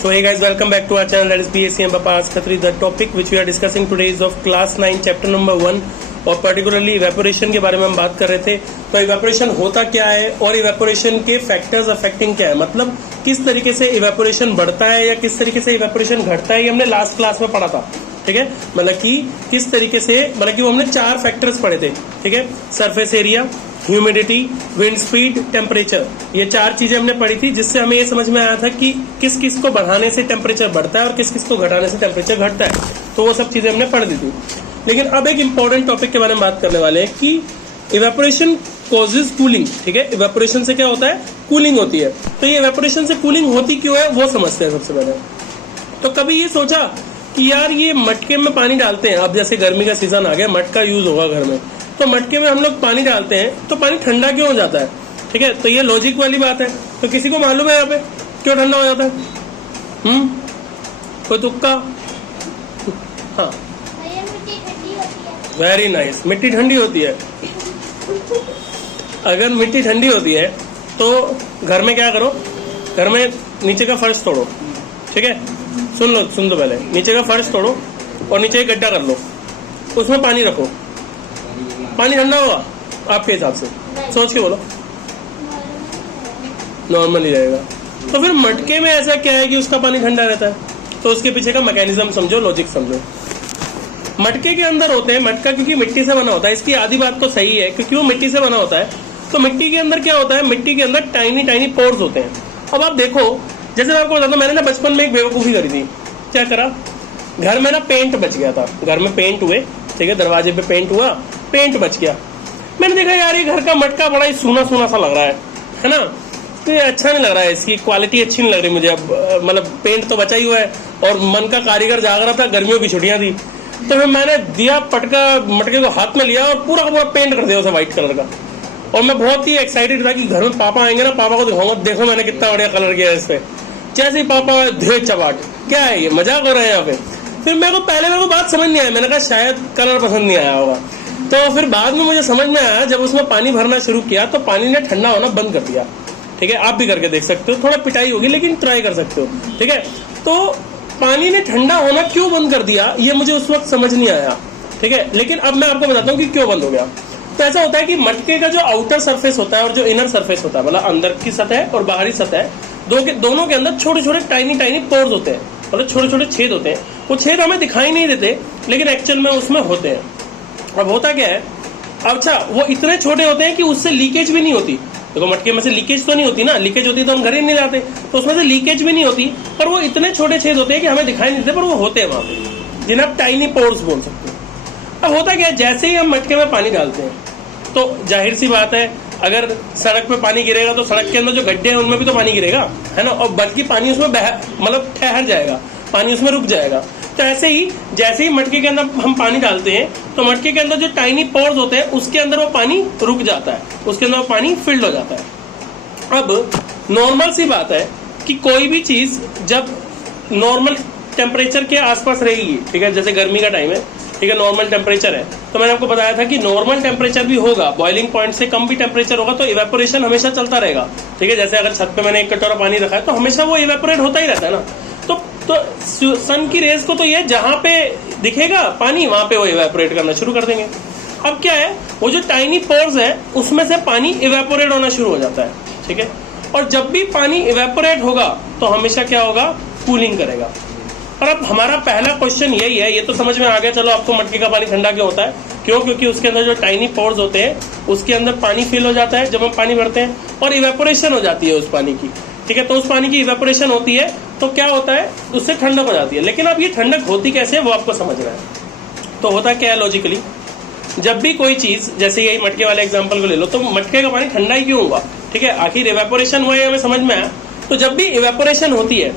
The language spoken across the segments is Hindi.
So hey guys, welcome back to our channel, that is BSc Papas Khatri. The topic which we are discussing today is of class 9 chapter number 1 और पर्टिकुलरली इवेपोरेशन के बारे में हम बात कर रहे थे। तो इवेपोरेशन होता क्या है और इवेपोरेशन के फैक्टर्स अफेक्टिंग क्या है, मतलब किस तरीके से इवेपोरेशन बढ़ता है या किस तरीके से इवेपोरेशन घटता है, ये हमने लास्ट क्लास में पढ़ा था। ठीक है, मतलब कि किस तरीके से, मतलब कि वो हमने 4 फैक्टर्स पढ़े थे। ठीक है, surface area, humidity, wind speed, temperature, ये 4 चीजें हमने पढ़ी थी, जिससे हमें ये समझ में आया था कि किस किस को बढ़ाने से टेम्परेचर बढ़ता है और किस किस को घटाने से टेम्परेचर घटता है। तो वो सब चीजें हमने पढ़ दी थी। लेकिन अब एक इंपॉर्टेंट टॉपिक के बारे में बात करने वाले हैं कि इवेपोरेशन कॉजेज कूलिंग। ठीक है, इवेपोरेशन से क्या होता है, कूलिंग होती है। तो ये इवेपोरेशन से कूलिंग होती क्यों है वो समझते हैं सबसे पहले। तो कभी ये सोचा कि यार ये मटके में पानी डालते हैं, अब जैसे गर्मी का सीजन आ गया, मटका यूज होगा घर में, तो मटके में हम लोग पानी डालते हैं तो पानी ठंडा क्यों हो जाता है। ठीक है, तो ये लॉजिक वाली बात है। तो किसी को मालूम है यहाँ पे क्यों ठंडा हो जाता है? कोई तुक्का? हाँ, वेरी नाइस, मिट्टी ठंडी होती है। अगर मिट्टी ठंडी होती है तो घर में क्या करो, घर में नीचे का फर्श तोड़ो। ठीक है, सुन दो पहले, नीचे का फर्श तोड़ो और नीचे एक गड्ढा कर लो, उसमें पानी रखो, पानी ठंडा होगा आपके हिसाब से? सोच के बोलो। नॉर्मली रहेगा। तो फिर मटके में ऐसा क्या है कि उसका पानी ठंडा रहता है? तो उसके पीछे का मैकेनिज्म समझो, लॉजिक समझो। मटके के अंदर होते हैं, मटका क्योंकि मिट्टी से बना होता है, इसकी आधी बात तो सही है क्योंकि वो मिट्टी से बना होता है। तो मिट्टी के अंदर क्या होता है, मिट्टी के अंदर टाइनी टाइनी पोर्स होते हैं। अब आप देखो, जैसे मैं आपको बताता हूं, मैंने ना बचपन में एक बेवकूफी करी थी। क्या करा, घर में ना पेंट बच गया था, घर में पेंट हुए, ठीक है, दरवाजे पे पेंट हुआ, पेंट बच गया। मैंने देखा यार ये घर का मटका बड़ा ही सूना सूना सा लग रहा है ना, तो ये अच्छा नहीं लग रहा है, इसकी क्वालिटी अच्छी नहीं लग रही मुझे। अब मतलब पेंट तो बचा ही हुआ है और मन का कारीगर जाग रहा था, गर्मियों की छुट्टियां थी। तो फिर मैंने दिया पटका, मटके को हाथ में लिया और पूरा का पूरा पेंट कर दिया उसे व्हाइट कलर का। और मैं बहुत ही एक्साइटेड था कि घर में पापा आएंगे ना, पापा को दिखाऊंगा, देखो मैंने कितना बढ़िया कलर किया है इस पे। जैसे ही पापा धे चबाट, क्या है ये, मजाक हो रहे हैं यहाँ पे। फिर मेरे को बात समझ नहीं आई, मैंने कहा शायद कलर पसंद नहीं आया होगा। तो फिर बाद में मुझे समझ में आया, जब उसमें पानी भरना शुरू किया तो पानी ने ठंडा होना बंद कर दिया। ठीक है, आप भी करके देख सकते हो, थोड़ा पिटाई होगी लेकिन ट्राई कर सकते हो। ठीक है, तो पानी ने ठंडा होना क्यों बंद कर दिया ये मुझे उस वक्त समझ नहीं आया। ठीक है, लेकिन अब मैं आपको बताता हूँ कि क्यों बंद हो गया। तो ऐसा होता है कि मटके का जो आउटर सरफेस होता है और जो इनर सरफेस होता है, मतलब अंदर की सतह और बाहरी सतह, दोनों के अंदर छोटे छोटे टाइनी टाइनी पोर्स होते हैं, मतलब छोटे छोटे छेद होते हैं। वो छेद हमें दिखाई नहीं देते लेकिन एक्चुअल में उसमें होते हैं। अब होता क्या है, अच्छा वो इतने छोटे होते हैं कि उससे लीकेज भी नहीं होती। देखो मटके में से लीकेज तो नहीं होती ना, लीकेज होती तो हम घर ही नहीं लाते, तो उसमें से लीकेज भी नहीं होती, पर वो इतने छोटे छेद होते हैं कि हमें दिखाई नहीं देते, पर वो होते हैं वहां पे, जिन्हें आप टाइनी पोर्स बोल सकते हो। अब होता क्या है, जैसे ही हम मटके में पानी डालते हैं तो जाहिर सी बात है, अगर सड़क पे पानी गिरेगा तो सड़क के अंदर जो गड्ढे हैं उनमें भी तो पानी गिरेगा, है ना, और बल्कि पानी उसमें मतलब ठहर जाएगा, पानी उसमें रुक जाएगा। तो ऐसे ही जैसे ही मटके के अंदर हम पानी डालते हैं तो मटके के अंदर जो टाइनी पोर्स होते हैं उसके अंदर वो पानी रुक जाता है, उसके अंदर वो पानी फिल्ड हो जाता है। अब नॉर्मल सी बात है कि कोई भी चीज जब नॉर्मल टेम्परेचर के आसपास रहेगी, ठीक है, जैसे गर्मी का टाइम है, ठीक है, नॉर्मल टेम्परेचर है, तो मैंने आपको बताया था कि नॉर्मल टेम्परेचर भी होगा, बॉइलिंग पॉइंट से कम भी टेम्परेचर होगा, तो इवेपोरेशन हमेशा चलता रहेगा। ठीक है, जैसे अगर छत पे मैंने एक कटोरा पानी रखा है तो हमेशा वो इवेपोरेट होता ही रहता है ना। तो सन की रेज को तो ये जहां पे दिखेगा पानी वहां पे वो इवेपोरेट करना शुरू कर देंगे। अब क्या है, वो जो टाइनी पोर्स है उसमें से पानी इवेपोरेट होना शुरू हो जाता है। ठीक है, और जब भी पानी इवेपोरेट होगा तो हमेशा क्या होगा, कूलिंग करेगा। और अब हमारा पहला क्वेश्चन यही है, ये तो समझ में आ गया, चलो आपको मटके का पानी ठंडा क्यों होता है, क्यों, क्योंकि उसके अंदर जो टाइनी पोर्स होते हैं उसके अंदर पानी फिल हो जाता है जब हम पानी भरते हैं और इवेपोरेशन हो जाती है उस पानी की। ठीक है, तो उस पानी की इवेपोरेशन होती है तो क्या होता है, उससे ठंडक हो जाती है। लेकिन अब ये ठंडक होती कैसे है वो आपको समझना है। तो होता क्या है लॉजिकली, जब भी कोई चीज, जैसे यही मटके वाले एग्जांपल को ले लो, तो मटके का पानी ठंडा ही क्यों हुआ, ठीक है, आखिर इवेपोरेशन हुआ है, हमें समझ में आया। तो जब भी इवेपोरेशन होती है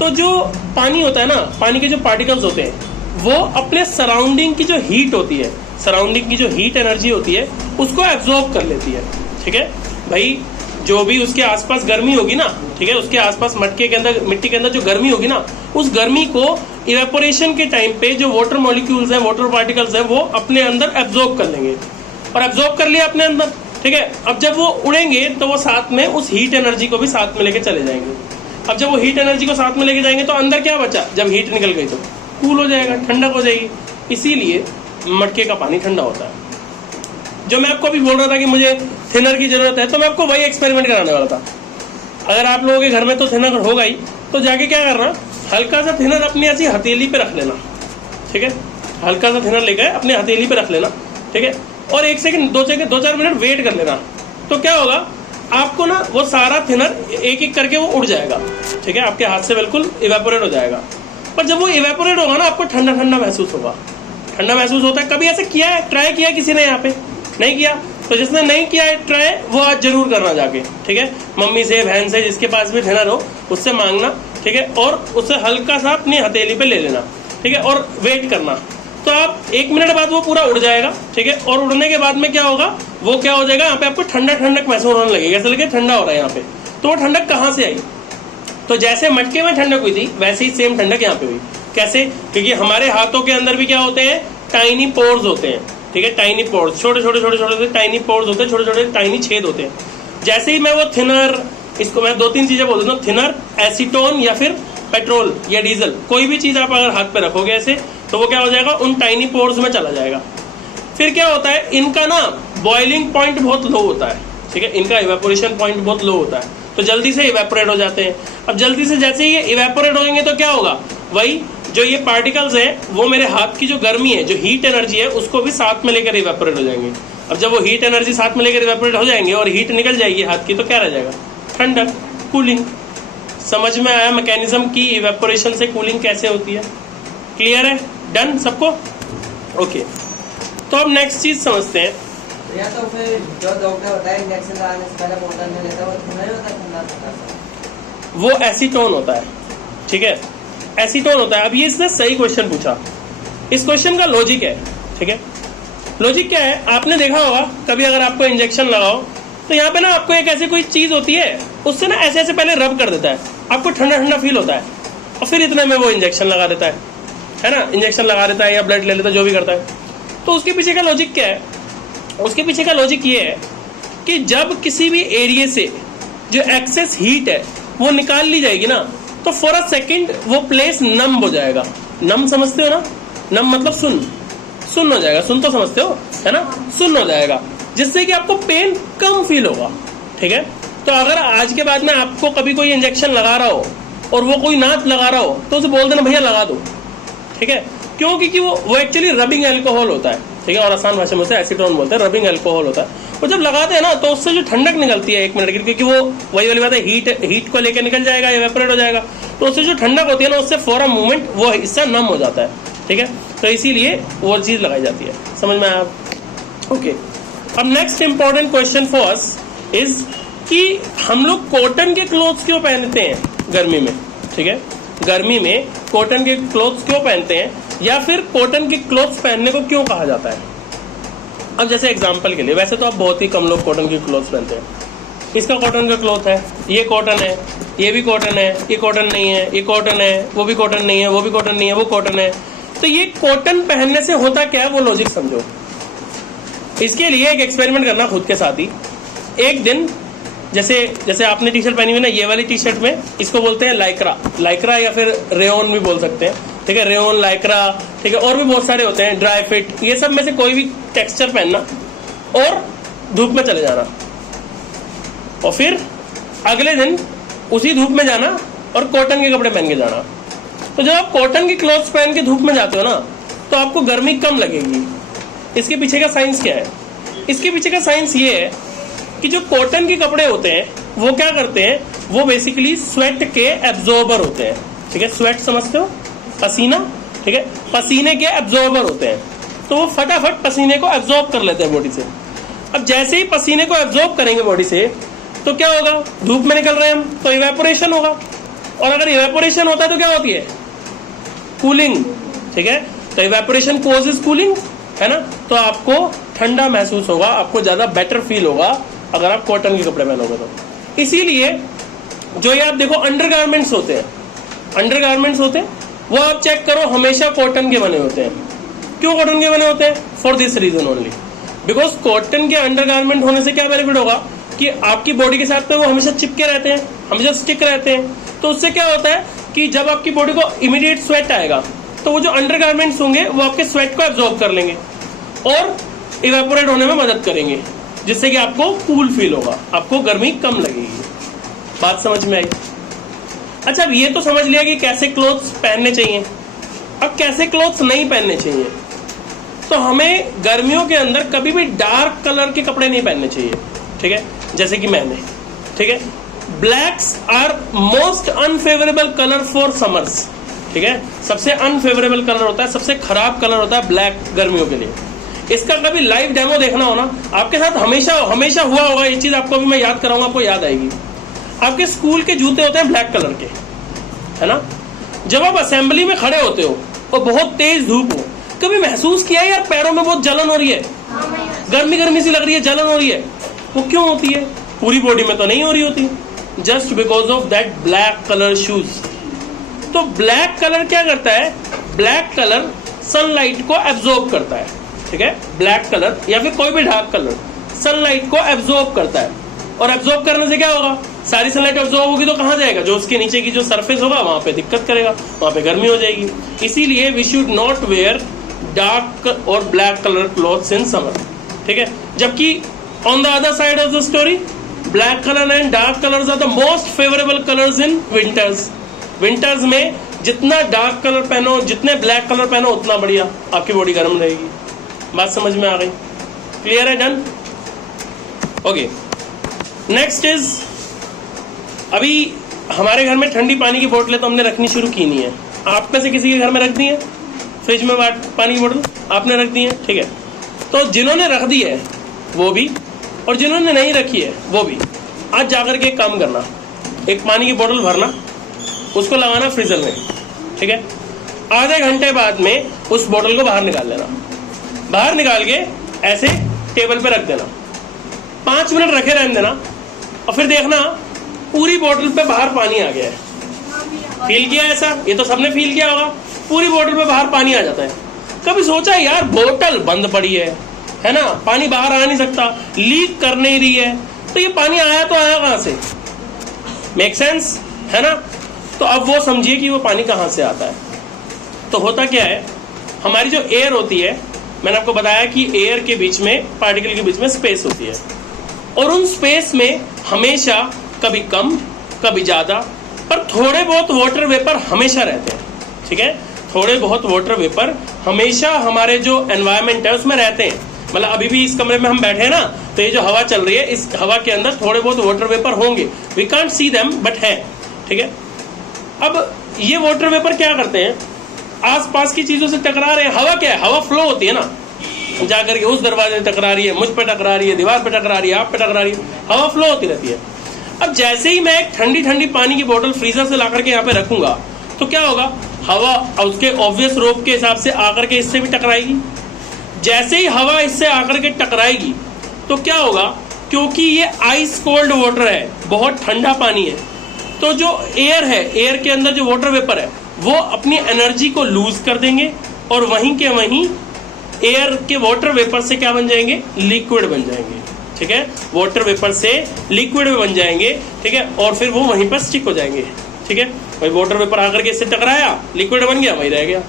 तो जो पानी होता है ना, पानी के जो पार्टिकल्स होते हैं वो अपने सराउंडिंग की जो हीट होती है, सराउंडिंग की जो हीट एनर्जी होती है उसको एब्जॉर्ब कर लेती है। ठीक है भाई, जो भी उसके आसपास गर्मी होगी ना, ठीक है, उसके आसपास मटके के अंदर, मिट्टी के अंदर जो गर्मी होगी ना, उस गर्मी को इवेपोरेशन के टाइम पे जो वाटर मॉलिक्यूल्स हैं, वाटर पार्टिकल्स हैं, वो अपने अंदर एब्जॉर्ब कर लेंगे और एब्जॉर्ब कर लिया अपने अंदर। ठीक है, अब जब वो उड़ेंगे तो वो साथ में उस हीट एनर्जी को भी साथ में लेके चले जाएंगे। अब जब वो हीट एनर्जी को साथ में लेके जाएंगे तो अंदर क्या बचा, जब हीट निकल गई तो कूल हो जाएगा, ठंडक हो जाएगी। इसीलिए मटके का पानी ठंडा होता है। जो मैं आपको अभी बोल रहा था कि मुझे थिनर की जरूरत है, तो मैं आपको वही एक्सपेरिमेंट कराने वाला था। अगर आप लोगों के घर में तो थिनर होगा ही, तो जाके क्या करना, हल्का सा थिनर अपनी ऐसी हथेली पे रख लेना, ठीक है, हल्का सा थिनर लेकर अपनी हथेली पे रख लेना, ठीक है, और 1 सेकंड 2 4 मिनट वेट कर लेना। तो क्या होगा, आपको ना वो सारा थिनर एक एक करके वो उड़ जाएगा, ठीक है, आपके हाथ से बिल्कुल इवेपोरेट हो जाएगा। पर जब वो इवेपोरेट होगा ना, आपको ठंडा ठंडा महसूस होगा, ठंडा महसूस होता है। कभी ऐसा किया है, ट्राई किया किसी ने यहाँ पे? नहीं किया। तो जिसने नहीं किया है ट्राई, वो आज जरूर करना जाके, ठीक है, मम्मी से, बहन से, जिसके पास भी थिनर हो उससे मांगना, ठीक है, और उससे हल्का सा अपनी हथेली पे ले लेना, ठीक है, और वेट करना। तो आप 1 मिनट बाद वो पूरा उड़ जाएगा, ठीक है, और उड़ने के बाद में क्या होगा, वो क्या हो जाएगा, यहाँ पे आपको ठंडा ठंडक महसूस होने लगेगा, ऐसा लगे ठंडा हो रहा है यहाँ पे। तो वो ठंडक कहाँ से आई? तो जैसे मटके में ठंडक हुई थी, वैसे ही सेम ठंडक यहाँ पे हुई। कैसे? क्योंकि हमारे हाथों के अंदर भी क्या होते हैं, टाइनी पोर्स होते हैं, ठीक है, टाइनी पोर्स, छोटे छोटे छोटे छोटे टाइनी पोर्स होते हैं, छोटे छोटे टाइनी छेद होते हैं। जैसे ही मैं वो थिनर, इसको मैं 2-3 चीजें बोल देता हूँ, थिनर, एसीटोन या फिर पेट्रोल या डीजल, कोई भी चीज आप अगर हाथ पे रखोगे ऐसे, तो वो क्या हो जाएगा, उन टाइनी पोर्स में चला जाएगा। फिर क्या होता है, इनका ना बॉइलिंग पॉइंट बहुत लो होता है, ठीक है, इनका इवेपोरेशन पॉइंट बहुत लो होता है, तो जल्दी से इवेपोरेट हो जाते हैं। अब जल्दी से जैसे ही ये इवेपोरेट होंगे तो क्या होगा, वही जो ये पार्टिकल्स हैं वो मेरे हाथ की जो गर्मी है, जो हीट एनर्जी है, उसको भी साथ में लेकर इवेपोरेट हो जाएंगे। अब जब वो हीट एनर्जी साथ में लेकर इवेपोरेट हो जाएंगे और हीट निकल जाएगी हाथ की, तो क्या रह जाएगा, ठंडक, कूलिंग। समझ में आया मैकेनिज्म की इवेपोरेशन से कूलिंग कैसे होती है? क्लियर है? डन सबको? ओके, तो अब नेक्स्ट चीज समझते हैं। या तो फिर जो डॉक्टर होता है इंजेक्शन लगाने से पहले बोतल में लेता है, वो ठंडा ही होता है, ठंडा ठंडा, वो एसीटोन होता है, ठीक है, एसीटोन होता है। अब ये इसने सही क्वेश्चन पूछा, इस क्वेश्चन का लॉजिक है, ठीक है, लॉजिक क्या है, आपने देखा होगा कभी अगर आपको इंजेक्शन लगाओ तो यहाँ पे ना आपको एक ऐसी कोई चीज होती है, उससे ना ऐसे ऐसे पहले रब कर देता है, आपको ठंडा ठंडा फील होता है, और फिर इतने में वो इंजेक्शन लगा देता है ना, इंजेक्शन लगा देता है या ब्लड ले लेता है, जो भी करता है। तो उसके पीछे का लॉजिक क्या है? उसके पीछे का लॉजिक ये है कि जब किसी भी एरिया से जो एक्सेस हीट है वो निकाल ली जाएगी ना, तो फॉर अ सेकेंड वो प्लेस नम हो जाएगा। नम समझते हो ना? नम मतलब सुन्न हो जाएगा, सुन तो समझते हो है ना, सुन्न हो जाएगा, जिससे कि आपको पेन कम फील होगा, ठीक है। तो अगर आज के बाद में आपको कभी कोई इंजेक्शन लगा रहा हो और वो कोई नाथ लगा रहा हो, तो उसे बोल देना भैया लगा दो, ठीक है, क्यों? क्योंकि वो एक्चुअली रबिंग अल्कोहल होता है, ठीक है, और आसान भाषा में उसे एसीटोन बोलते हैं, रबिंग अल्कोहल होता है। वो जब लगाते हैं ना, तो उससे जो ठंडक निकलती है 1 मिनट की, क्योंकि वो वही वाली बात है, हीट को लेकर निकल जाएगा, इवेपोरेट हो जाएगा, तो उससे जो ठंडक होती है ना, उससे फॉर अ मोमेंट वो हिस्सा नम हो जाता है, ठीक है, तो इसीलिए वो चीज लगाई जाती है। समझ में आया? ओके, अब next important question for us is कि हम लोग कॉटन के क्लोथ्स क्यों पहनते हैं गर्मी में, ठीक है, गर्मी में कॉटन के क्लोथ्स क्यों पहनते हैं, या फिर कॉटन के क्लोथ्स पहनने को क्यों कहा जाता है? अब जैसे एग्जांपल के लिए, वैसे तो अब बहुत ही कम लोग कॉटन के क्लोथ्स पहनते हैं। इसका कॉटन का क्लॉथ है, ये कॉटन है, ये भी कॉटन है, ये कॉटन नहीं है, ये कॉटन है, वो भी कॉटन नहीं है, वो भी कॉटन नहीं है, वो कॉटन है। तो ये कॉटन पहनने से होता क्या है, वो लॉजिक समझो। इसके लिए एक एक्सपेरिमेंट करना खुद के साथ ही। एक दिन जैसे आपने टी शर्ट पहनी हुई ना, ये वाली टी शर्ट में इसको बोलते हैं लाइक्रा या फिर रेयन भी बोल सकते हैं, ठीक है, रेयन, लाइक्रा, ठीक है, और भी बहुत सारे होते हैं, ड्राई फिट, ये सब में से कोई भी टेक्सचर पहनना और धूप में चले जाना, और फिर अगले दिन उसी धूप में जाना और कॉटन के कपड़े पहन के जाना। तो जब आप कॉटन के क्लॉथ्स पहन के धूप में जाते हो ना, तो आपको गर्मी कम लगेगी। इसके पीछे का साइंस क्या है? इसके पीछे का साइंस ये है कि जो कॉटन के कपड़े होते हैं वो क्या करते हैं, वो बेसिकली स्वेट के एब्जॉर्बर होते हैं, ठीक है, स्वेट समझते हो, पसीना, ठीक है, पसीने के एब्जॉर्बर होते हैं, तो वो फटाफट पसीने को एब्जॉर्ब कर लेते हैं बॉडी से। अब जैसे ही पसीने को एब्जॉर्ब करेंगे बॉडी से, तो क्या होगा, धूप में निकल रहे हैं हम, तो इवेपोरेशन होगा, और अगर इवेपोरेशन होता है तो क्या होती है, कूलिंग, ठीक है, तो इवेपोरेशन कॉजेज कूलिंग, है ना, तो आपको ठंडा महसूस होगा, आपको ज्यादा बेटर फील होगा अगर आप कॉटन के कपड़े पहनोगे तो। इसीलिए जो ये आप देखो अंडरगारमेंट्स होते हैं, अंडरगारमेंट्स होते हैं, वो आप चेक करो हमेशा कॉटन के बने होते हैं। क्यों कॉटन के बने होते हैं? For this reason only, because cotton के अंडरगारमेंट होने से क्या बेनिफिट होगा, कि आपकी बॉडी के साथ में वो हमेशा चिपके रहते हैं, हमेशा स्टिक रहते हैं। तो उससे क्या होता है कि जब आपकी बॉडी को इमीडिएट स्वेट आएगा तो वो जो अंडरगारमेंट्स होंगे वो आपके स्वेट को एब्जॉर्ब कर लेंगे और इवेपोरेट होने में मदद करेंगे, जिससे कि आपको कूल फील होगा, आपको गर्मी कम लगेगी। बात समझ में आई? अच्छा, अब ये तो समझ लिया कि कैसे क्लोथ्स पहनने चाहिए। अब कैसे क्लोथ्स नहीं पहनने चाहिए? तो हमें गर्मियों के अंदर कभी भी डार्क कलर के कपड़े नहीं पहनने चाहिए, ठीक है, जैसे कि मैंने, ठीक है। Blacks are most unfavourable colour for summers, ठीक है। सबसे अनफेवरेबल कलर होता है, सबसे खराब कलर होता है ब्लैक गर्मियों के लिए। इसका कभी लाइव डेमो देखना हो ना, आपके साथ हमेशा हमेशा हुआ होगा ये चीज, आपको भी मैं याद कराऊंगा, आपको याद आएगी। आपके स्कूल के जूते होते हैं ब्लैक कलर के, है ना। जब आप असेंबली में खड़े होते हो और बहुत तेज धूप हो, कभी महसूस किया यार पैरों में बहुत जलन हो रही है, गर्मी गर्मी सी लग रही है, जलन हो रही है? वो क्यों होती है? पूरी बॉडी में तो नहीं हो रही होती, just because of that black colour shoes. तो ब्लैक कलर क्या करता है? ब्लैक कलर सनलाइट को एब्जॉर्ब करता है, ठीक है। ब्लैक कलर या फिर कोई भी डार्क कलर सनलाइट को एब्जॉर्ब करता है, और एब्जॉर्ब करने से क्या होगा? सारी सनलाइट एब्जॉर्ब होगी तो कहां जाएगा? जो उसके नीचे की जो सरफेस होगा वहां पे दिक्कत करेगा, वहां पे गर्मी हो जाएगी। इसीलिए we should not wear dark और black colour clothes in summer, ठीक है। जबकि on the other side of the story, black colour and dark colours are the most favourable colours in winters. Winters में जितना डार्क कलर पहनो, जितने ब्लैक कलर पहनो, उतना बढ़िया, आपकी बॉडी गर्म रहेगी। बात समझ में आ गई? क्लियर है? डन? ओके, नेक्स्ट इज, अभी हमारे घर में ठंडी पानी की बोतलें तो हमने रखनी शुरू की नहीं है। आप में से किसी के घर में रख दी है फ्रिज में पानी की बोतल? आपने रख दी है, ठीक है। तो जिन्होंने रख दी है वो भी, और जिन्होंने नहीं रखी है वो भी, आज जाकर के एक काम करना, एक पानी की बोतल भरना, उसको लगाना फ्रीजर में, ठीक है। आधे घंटे बाद में उस बोतल को बाहर निकाल लेना, बाहर निकाल के ऐसे टेबल पे रख देना, 5 मिनट रखे रहने देना, और फिर देखना पूरी बोतल पे बाहर पानी आ गया है। फील किया ऐसा? ये तो सबने फील किया होगा, पूरी बोतल पे बाहर पानी आ जाता है। कभी सोचा यार बोतल बंद पड़ी है ना, पानी बाहर आ नहीं सकता, लीक कर नहीं रही है, तो ये पानी आया तो आया कहां से? मेक सेंस है ना। तो अब वो समझिए कि वो पानी कहां से आता है। तो होता क्या है, हमारी जो एयर होती है, मैंने आपको बताया कि एयर के बीच में, पार्टिकल के बीच में स्पेस होती है, और उन स्पेस में हमेशा कभी कम कभी ज्यादा पर थोड़े बहुत वाटर वेपर हमेशा रहते हैं, ठीक है। थोड़े बहुत वाटर वेपर हमेशा हमारे जो एनवायरमेंट है उसमें रहते हैं। मतलब अभी भी इस कमरे में हम बैठे हैं ना, तो ये जो हवा चल रही है, इस हवा के अंदर थोड़े बहुत वाटर वेपर होंगे, we can't see them but है, ठीक है। अब ये वाटर वेपर क्या करते हैं? आसपास की चीजों से टकरा रहे हैं। हवा क्या है? हवा फ्लो होती है ना, जाकर के उस दरवाजे में टकरा रही है, मुझ पे टकरा रही है, दीवार पे टकरा रही है, आप पे टकरा रही है, हवा फ्लो होती रहती है। अब जैसे ही मैं एक ठंडी ठंडी पानी की बोतल फ्रीजर से लाकर के यहाँ पे रखूंगा तो क्या होगा? हवा उसके ऑब्वियस रोप के हिसाब से आकर के इससे भी टकराएगी। जैसे ही हवा इससे आकर के टकराएगी तो क्या होगा? क्योंकि ये आइस कोल्ड वाटर है, बहुत ठंडा पानी है, तो जो एयर है, एयर के अंदर जो वाटर वेपर है वो अपनी एनर्जी को लूज कर देंगे, और वहीं के वहीं एयर के वाटर वेपर से क्या बन जाएंगे? लिक्विड बन जाएंगे, ठीक है। वाटर वेपर से लिक्विड में बन जाएंगे, ठीक है, और फिर वो वहीं पर स्टिक हो जाएंगे, ठीक है। भाई वाटर वेपर आकर के इससे टकराया, लिक्विड बन गया, वहीं रह गया।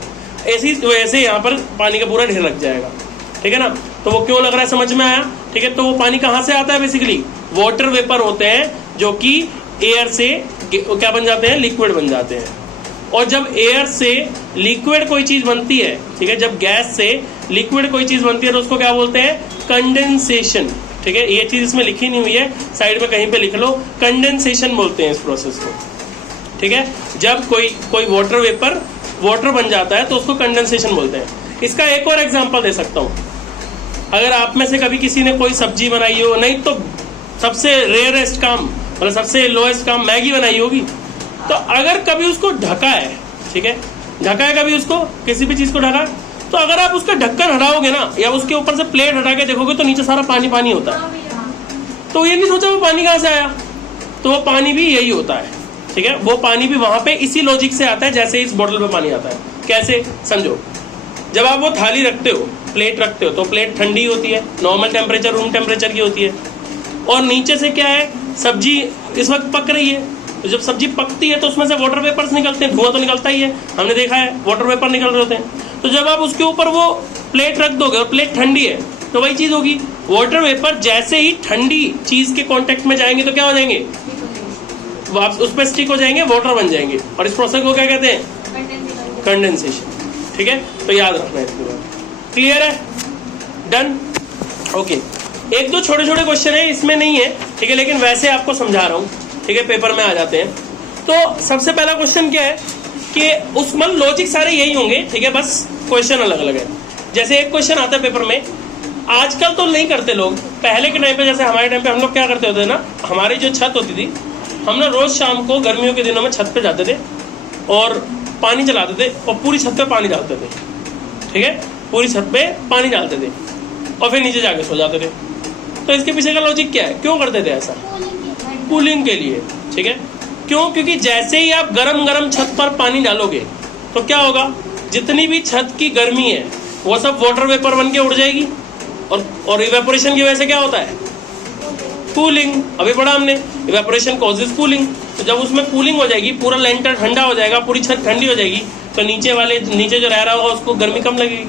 ऐसी वजह से यहाँ पर पानी का पूरा ढेर लग जाएगा, ठीक है ना। तो वो क्यों लग रहा है समझ में आया, ठीक है। तो वो पानी कहाँ से आता है? बेसिकली वाटर वेपर होते हैं जो कि एयर से क्या बन जाते हैं? लिक्विड बन जाते हैं। और जब एयर से लिक्विड कोई चीज बनती है, ठीक है, जब गैस से लिक्विड कोई चीज बनती है तो उसको क्या बोलते हैं? कंडेंसेशन, ठीक है। ये चीज इसमें लिखी नहीं हुई है, साइड में कहीं पे लिख लो, कंडेंसेशन बोलते हैं इस प्रोसेस को, ठीक है। जब कोई वाटर वेपर वाटर बन जाता है तो उसको कंडेंसेशन बोलते हैं। इसका एक और एग्जांपल दे सकता हूँ। अगर आप में से कभी किसी ने कोई सब्जी बनाई हो, नहीं तो सबसे रेयरेस्ट काम, मतलब सबसे लोएस्ट काम, मैगी बनाई होगी, तो अगर कभी उसको ढका है, ठीक है, ढका है कभी उसको, किसी भी चीज को ढका, तो अगर आप उसका ढक्कन हटाओगे ना, या उसके ऊपर से प्लेट हटा के देखोगे तो नीचे सारा पानी पानी होता है। तो ये नहीं सोचा वो पानी कहाँ से आया? तो वो पानी भी यही होता है, ठीक है। वो पानी भी वहां पे इसी लॉजिक से आता है जैसे इस बोतल में पानी आता है। कैसे? समझो, जब आप वो थाली रखते हो, प्लेट रखते हो, तो प्लेट ठंडी होती है, नॉर्मल टेम्परेचर, रूम टेम्परेचर की होती है। और नीचे से क्या है, सब्जी इस वक्त पक रही है, तो जब सब्जी पकती है तो उसमें से वाटर वेपर्स निकलते हैं, धुआं तो निकलता ही है, हमने देखा है वाटर वेपर निकल रहे होते हैं। तो जब आप उसके ऊपर वो प्लेट रख दोगे और प्लेट ठंडी है तो वही चीज़ होगी, वाटर वेपर जैसे ही ठंडी चीज़ के कांटेक्ट में जाएंगे तो क्या हो जाएंगे, आप उस पर स्टिक हो जाएंगे, वाटर बन जाएंगे, और इस प्रोसेस को क्या कहते हैं, कंडेंसेशन। ठीक है, तो याद रखना है इसके बाद। क्लियर है, डन, ओके। एक दो छोटे छोटे क्वेश्चन है, इसमें नहीं है, ठीक है, लेकिन वैसे आपको समझा रहा हूँ, ठीक है, पेपर में आ जाते हैं। तो सबसे पहला क्वेश्चन क्या है कि उस मतलब लॉजिक सारे यही होंगे, ठीक है, बस क्वेश्चन अलग अलग है। जैसे एक क्वेश्चन आता है पेपर में, आजकल तो नहीं करते लोग, पहले के टाइम पे जैसे हमारे टाइम पे हम लोग क्या करते होते ना, हमारी जो छत होती थी, हम ना रोज शाम को गर्मियों के दिनों में छत पे जाते थे और पानी चलाते थे और पूरी छत पे पानी डालते थे, ठीक है, पूरी छत पे पानी डालते थे और फिर नीचे जाके सो जाते थे। तो इसके पीछे का लॉजिक क्या है, क्यों करते थे ऐसा, कूलिंग के लिए, ठीक है। क्यों, क्योंकि जैसे ही आप गरम गरम छत पर पानी डालोगे तो क्या होगा, जितनी भी छत की गर्मी है वो सब वाटर वेपर बन के उड़ जाएगी, और इवेपोरेशन की वजह से क्या होता है, कूलिंग। अभी पढ़ा हमने, इवेपोरेशन कॉजेज कूलिंग। तो जब उसमें कूलिंग हो जाएगी, पूरा लेंटर ठंडा हो जाएगा, पूरी छत ठंडी हो जाएगी, तो नीचे जो रह रहा होगा उसको गर्मी कम लगेगी।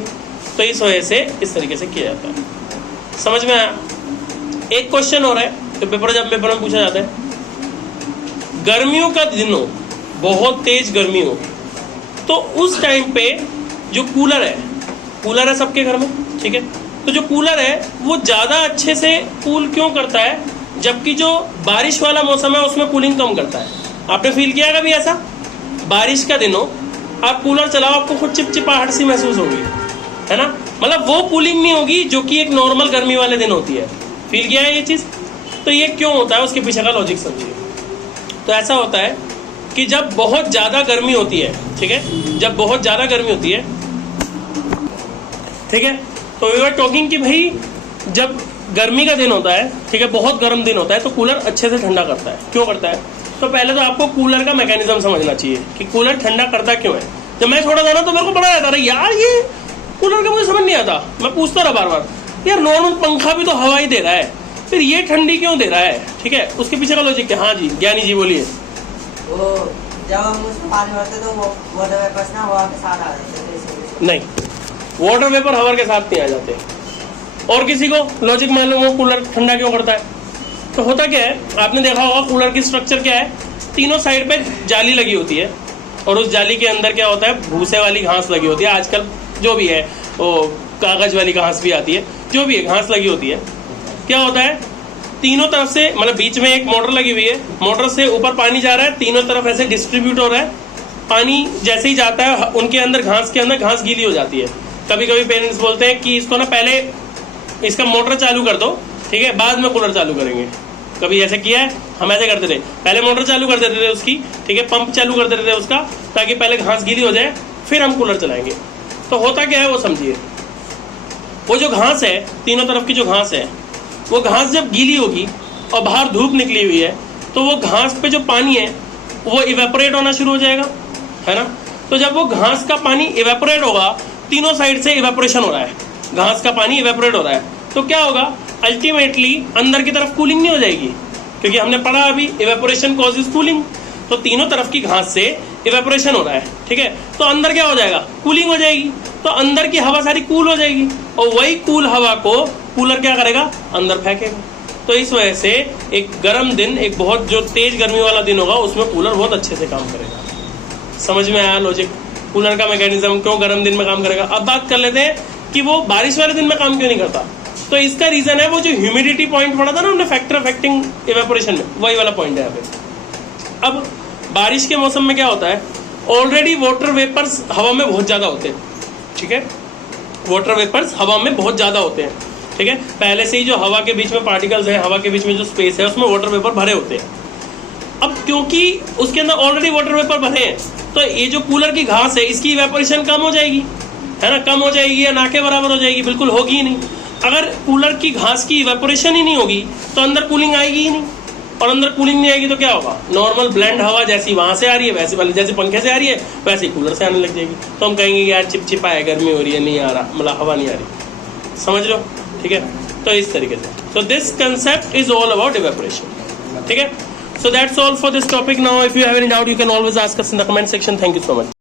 तो इस वजह से इस तरीके से किया जाता है। समझ में आया। एक क्वेश्चन हो रहा है तो पेपर में पूछा जाता है, गर्मियों का दिन हो, बहुत तेज गर्मी हो, तो उस टाइम पे जो कूलर है सबके घर में, ठीक है, तो जो कूलर है वो ज़्यादा अच्छे से कूल क्यों करता है, जबकि जो बारिश वाला मौसम है उसमें कूलिंग कम करता है। आपने फील किया कभी ऐसा, बारिश का दिन हो, आप कूलर चलाओ, आपको खुद चिपचिपाहट सी महसूस होगी, है ना, मतलब वो कूलिंग नहीं होगी जो कि एक नॉर्मल गर्मी वाले दिन होती है। फील किया है ये चीज़। तो ये क्यों होता है, उसके पीछे का लॉजिक समझिए। तो ऐसा होता है कि जब बहुत ज़्यादा गर्मी होती है, ठीक है, जब बहुत ज़्यादा गर्मी होती है, ठीक है, तो वी वर टॉकिंग कि भाई जब गर्मी का दिन होता है, ठीक है, बहुत गर्म दिन होता है, तो कूलर अच्छे से ठंडा करता है। क्यों करता है, तो पहले तो आपको कूलर का मैकेनिज्म समझना चाहिए कि कूलर ठंडा करता क्यों है। जब मैं छोटा था ना तो मेरे को पता रहता था यार, ये कूलर का मुझे समझ नहीं आता, मैं पूछता रहा बार बार, यार नॉर्मल पंखा भी तो हवा ही दे रहा है, फिर ये ठंडी क्यों दे रहा है, ठीक है, उसके पीछे का लॉजिक क्या। हाँ जी, ज्ञानी जी बोलिए। वो जब हम उसमें पानी भरते तो वो वाटर वेपर्स ना हवा के साथ आ जाते थे। नहीं, वाटर वेपर हवा के साथ नहीं आ जाते। और किसी को लॉजिक मालूम हो कूलर ठंडा क्यों करता है, तो होता क्या है, आपने देखा होगा कूलर की स्ट्रक्चर क्या है, तीनों साइड पे जाली लगी होती है और उस जाली के अंदर क्या होता है, भूसे वाली घास लगी होती है। आजकल जो भी है वो कागज वाली घास भी आती है, जो भी है घास लगी होती है। क्या होता है, तीनों तरफ से मतलब बीच में एक मोटर लगी हुई है, मोटर से ऊपर पानी जा रहा है, तीनों तरफ ऐसे डिस्ट्रीब्यूट हो रहा है। पानी जैसे ही जाता है उनके अंदर घास के अंदर घास गीली हो जाती है। कभी कभी पेरेंट्स बोलते हैं कि इसको ना पहले इसका मोटर चालू कर दो, ठीक है, बाद में कूलर चालू करेंगे। कभी ऐसे किया है, हम ऐसे करते थे, पहले मोटर चालू कर देते थे उसकी, ठीक है, पंप चालू कर देते थे उसका, ताकि पहले घास गीली हो जाए फिर हम कूलर चलाएंगे। तो होता क्या है वो समझिए, वो जो घास है, तीनों तरफ की जो घास है, वो घास जब गीली होगी और बाहर धूप निकली हुई है, तो वो घास पे जो पानी है वो इवेपोरेट होना शुरू हो जाएगा, है ना। तो जब वो घास का पानी इवेपोरेट होगा, तीनों साइड से इवेपोरेशन हो रहा है, घास का पानी इवेपोरेट हो रहा है, तो क्या होगा, अल्टीमेटली अंदर की तरफ कूलिंग नहीं हो जाएगी, क्योंकि हमने पढ़ा अभी इवेपोरेशन कॉजेज कूलिंग। तो तीनों तरफ की घास से इवेपोरेशन हो रहा है, ठीक है, तो अंदर क्या हो जाएगा, कूलिंग हो जाएगी, तो अंदर की हवा सारी कूल हो जाएगी और वही कूल हवा को कूलर क्या करेगा, अंदर फेंकेगा। तो इस वजह से एक गर्म दिन, एक बहुत जो तेज गर्मी वाला दिन होगा, उसमें कूलर बहुत अच्छे से काम करेगा। समझ में आया लॉजिक, कूलर का मैकेनिज्म क्यों गर्म दिन में काम करेगा। अब बात कर लेते हैं कि वो बारिश वाले दिन में काम क्यों नहीं करता। तो इसका रीजन है वो जो ह्यूमिडिटी पॉइंट पढ़ा था ना हमने, फैक्टर अफेक्टिंग इवेपोरेशन में, वही वाला पॉइंट है यहाँ पे। अब बारिश के मौसम में क्या होता है, ऑलरेडी वाटर वेपर्स हवा में बहुत ज़्यादा होते हैं, ठीक है, वाटर वेपर्स हवा में बहुत ज़्यादा होते हैं, ठीक है, पहले से ही जो हवा के बीच में पार्टिकल्स हैं, हवा के बीच में जो स्पेस है उसमें वाटर वेपर भरे होते हैं। अब क्योंकि उसके अंदर ऑलरेडी वाटर वेपर भरे हैं, तो ये जो कूलर की घास है इसकी इवेपोरेशन कम हो जाएगी, है ना, कम हो जाएगी या ना के बराबर हो जाएगी, बिल्कुल होगी ही नहीं। अगर कूलर की घास की इवेपोरेशन ही नहीं होगी तो अंदर कूलिंग आएगी ही नहीं, और अंदर कूलिंग नहीं आएगी तो क्या होगा, नॉर्मल ब्लेंड हवा जैसी वहाँ से आ रही है वैसे वाली, जैसे पंखे से आ रही है वैसे ही कूलर से आने लग जाएगी। तो हम कहेंगे यार चिपचिपा है, गर्मी हो रही है, नहीं आ रहा, मतलब हवा नहीं आ रही। समझ लो, ठीक है। तो इस तरीके से So this concept is all about evaporation. ठीक है? So that's all for this topic. Now if you have any doubt you can always ask us in the comment section. Thank you so much.